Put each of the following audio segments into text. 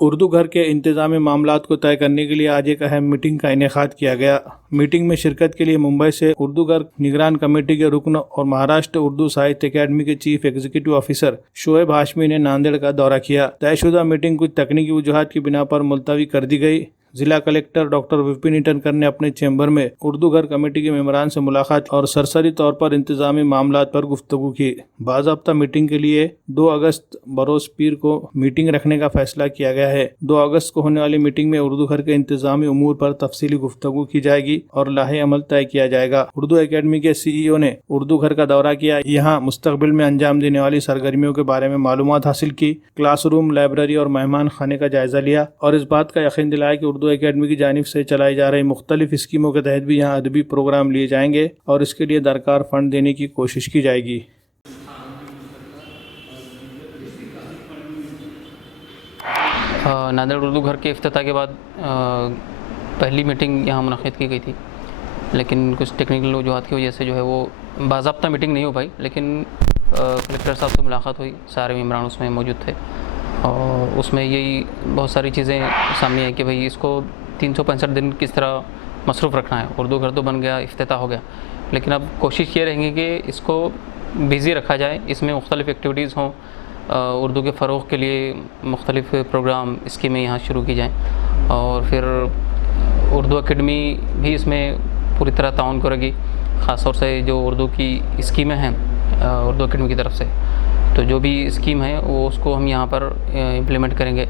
उर्दू घर के इंतज़ामी मामलात को तय करने के लिए आज एक अहम मीटिंग का इनेकाद किया गया। मीटिंग में शिरकत के लिए मुंबई से उर्दू घर निगरान कमेटी के रुकन और महाराष्ट्र उर्दू साहित्य अकेडमी के chief executive officer Shoaib Hashmi ने नांदेड़ का दौरा किया। तयशुदा मीटिंग कुछ तकनीकी वजूहात की बिना पर मुलतवी कर दी गई। जिला कलेक्टर डॉक्टर विपिन ईटनकर ने अपने चैम्बर में उर्दू घर कमेटी के मेंबरान से मुलाकात और सरसरी तौर पर इंतजामी मामलात पर गुफ्तगू की। बाज़ाब्ता मीटिंग के लिए 2 अगस्त बरोज पीर को मीटिंग रखने का फैसला किया गया है। 2 अगस्त को होने वाली मीटिंग में उर्दू घर के इंतजामी उमूर पर तफसीली गुफ्तगू की जाएगी और लाहे अमल तय किया जाएगा। उर्दू अकेडमी के CEO ने उर्दू घर का दौरा किया। यहाँ मुस्तकबिल में अंजाम देने वाली सरगर्मियों के बारे में मालूमात हासिल की, क्लासरूम, लाइब्रेरी और मेहमान खाने का जायजा लिया और इस बात का यकीन दिलाया कि उर्दू अकेडमी की जानिब से चलाई जा रही मुख्तलिफ स्कीमों के तहत भी यहाँ अदबी प्रोग्राम लिए जाएंगे और इसके लिए दरकार फंड देने की कोशिश की जाएगी। नांदेड़ उर्दू घर के इफ्तिताह के बाद पहली मीटिंग यहाँ मुनक़िद की गई थी, लेकिन कुछ टेक्निकल वजूहात की वजह से जो है वो बाज़ाब्ता मीटिंग नहीं हो पाई। लेकिन कलेक्टर साहब से मुलाकात हुई, सारे मेंबरान उसमें मौजूद थे और उसमें यही बहुत सारी चीज़ें सामने आई कि भाई इसको 365 दिन किस तरह मसरूफ़ रखना है। उर्दू घर तो बन गया, इफ्तिताह हो गया, लेकिन अब कोशिश ये रहेंगी कि इसको बिज़ी रखा जाए, इसमें मुख्तलिफ़ एक्टिविटीज़ हों, उर्दू के फ़रोग़ के लिए मुख्तलिफ़ प्रोग्राम स्कीमें यहाँ शुरू की जाएँ और फिर उर्दू अकेडमी भी इसमें पूरी तरह ताउन करेगी। ख़ास तौर से जो उर्दू की स्कीमें हैं उर्दू अकेडमी की तरफ से, तो जो भी स्कीम है वो उसको हम यहाँ पर इम्प्लीमेंट करेंगे।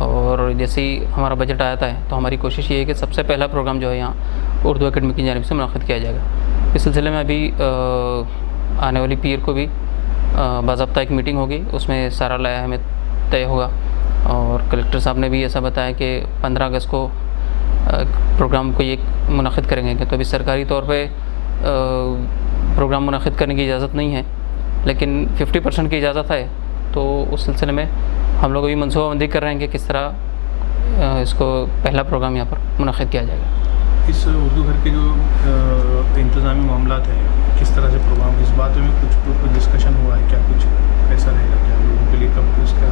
और जैसे ही हमारा बजट आता है तो हमारी कोशिश ये है कि सबसे पहला प्रोग्राम जो है यहाँ उर्दू अकेडमी की जानिब से मुनक़िद किया जाएगा। इस सिलसिले में अभी आने वाली पीर को भी बाज़ाब्ता एक मीटिंग होगी, उसमें सारा लाया हमें तय होगा और कलेक्टर साहब ने भी ऐसा बताया कि 15 अगस्त को प्रोग्राम को ये मुनक़िद करेंगे कि तो अभी सरकारी तौर पे प्रोग्राम मुनक़िद करने की इजाज़त नहीं है, लेकिन 50% की इजाज़त है। तो उस सिलसिले में हम लोग अभी मनसूबाबंदी कर रहे हैं कि किस तरह इसको पहला प्रोग्राम यहाँ पर मुनक़िद किया जाएगा। इस उर्दू घर के जो इंतज़ामी मामलात हैं, किस तरह से प्रोग्राम, इस बात में कुछ डिस्कशन हुआ है क्या? कुछ ऐसा रहेगा क्या लोगों के लिए, कब इसका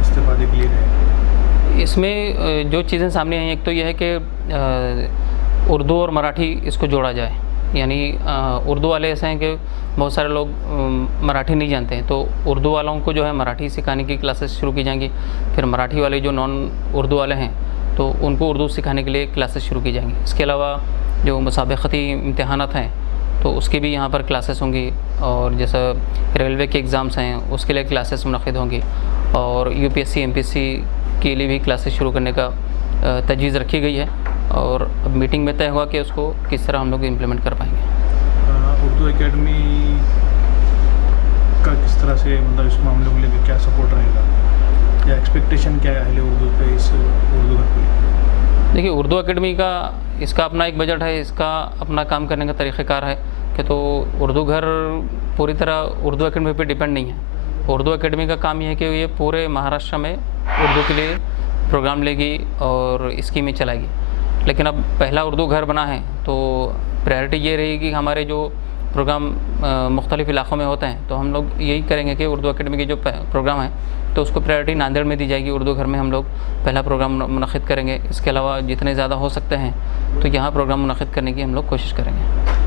इस्तेफादे के लिए रहेगा? इसमें जो चीज़ें सामने आई, एक तो यह है कि उर्दू और मराठी इसको जोड़ा जाए। यानी उर्दू वाले ऐसे हैं कि बहुत सारे लोग मराठी नहीं जानते हैं, तो उर्दू वालों को जो है मराठी सिखाने की क्लासेस शुरू की जाएंगी। फिर मराठी वाले जो नॉन उर्दू वाले हैं तो उनको उर्दू सिखाने के लिए क्लासेस शुरू की जाएंगी। इसके अलावा जो मुसाबक़ती इम्तिहानात हैं तो उसकी भी यहाँ पर क्लासेस होंगी और जैसा रेलवे के एग्ज़ाम्स हैं उसके लिए क्लासेस मुनक़िद होंगी और UPSC MPSC के लिए भी क्लासेस शुरू करने का तजवीज़ रखी गई है और अब मीटिंग में तय हुआ कि उसको किस तरह हम लोग इम्प्लीमेंट कर पाएंगे। उर्दू अकेडमी का किस तरह से, मतलब इस मामले को लेकर क्या सपोर्ट रहेगा या एक्सपेक्टेशन क्या है अहले उर्दू पे इस उर्दू घर को? देखिए, उर्दू अकेडमी का इसका अपना एक बजट है, इसका अपना काम करने का तरीक़ाकार है कि तो उर्दू घर पूरी तरह उर्दू अकेडमी पे डिपेंड नहीं है। उर्दू अकेडमी का काम ये है कि ये पूरे महाराष्ट्र में उर्दू के लिए प्रोग्राम लेगी और स्कीमें चलाएगी। लेकिन अब पहला उर्दू घर बना है तो प्रायोरिटी ये रहेगी कि हमारे जो प्रोग्राम मुख्तलिफ़ इलाक़ों में होते हैं तो हम लोग यही करेंगे कि उर्दू अकेडमी के जो प्रोग्राम है तो उसको प्रायोरिटी नांदेड़ में दी जाएगी। उर्दू घर में हम लोग पहला प्रोग्राम मुनक़िद करेंगे। इसके अलावा जितने ज़्यादा हो सकते हैं तो यहाँ प्रोग्राम मुनक़िद करने की हम लोग कोशिश करेंगे।